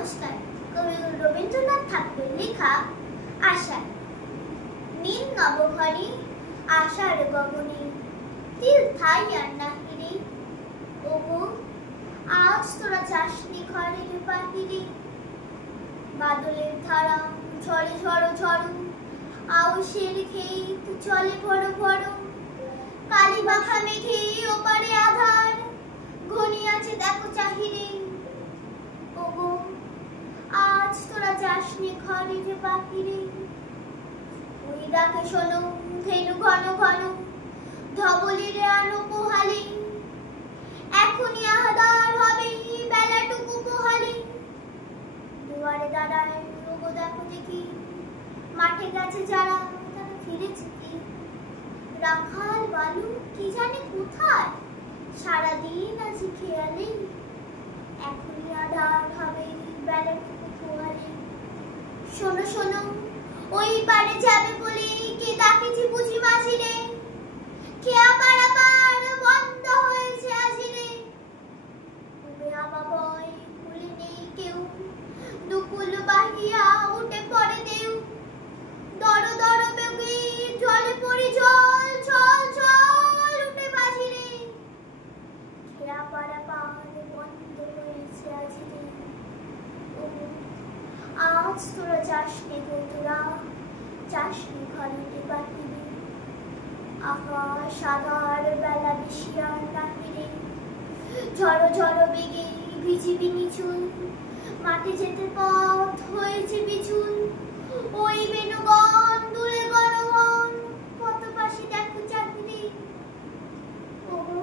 নমস্কার। কবি রবীন্দ্রনাথ ঠাকুরের লেখা আশা। নীল নবঘরে আশার গগনে তিল থাই আর নাহিরে। ওগো আজ তোরা যাসনি ঘরের বাহিরে। বাদলের ধারা ঝড়ে ঝড়ো ঝড়ো, আউশের ক্ষেত চলে ভরো ভরো। কালি মাখা মেঘে ওপারে আধার, ঘনিয়াছে দেখো চাহিরে। ওগো আজ তোরা যাসনি ঘরের বাহিরে। ওই ডাকে শোনো ধেনু ঘন ঘন, ধবলির আনো পোহালে। এখনই আহাদার হবে বেলাটুকু পোহালে। দুয়ারে দাঁড়ায় ওগো দেখো দেখি, মাঠে গেছে যারা তারা ফিরেছে কি। রাখাল বালু কি জানে কোথায়, সারাদিন আজ খেয়ালে। এখনই আধার হবে বেলাটুকু পোহালে। শোনো শোনো ওই পারে যাবে বলে কে ডাকেছি বুঝি মাঝিরে। খেয়া পারাপার বন্ধ হয়েছে আজিরে। তুমি আমা বয় কুলে নেই কেউ, দুকুল বাহিয়া উঠে পড়ে দেউ। দর দর বেগে জলে পড়ি জল জল জল উঠে বাজিরে। খেয়া পারাপার বন্ধ হয়েছে আজিরে। আজ তোরা যাসনি গো তোরা, যাসনি ঘরের বাহিরে। আকাশ আধার বেলা বেশি আর নাহিরে। ঝড়ো ঝড়ো বেগে ভিজিবি নিচুল, মাঠে যেতে পথ হয়েছে বিচুল। ওই বেণুগণ দূরে গণগণ, কত পাশে দেখো চাহিরে। ওগো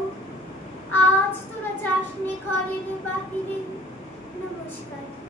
আজ তোরা যাসনি ঘরের বাহিরে।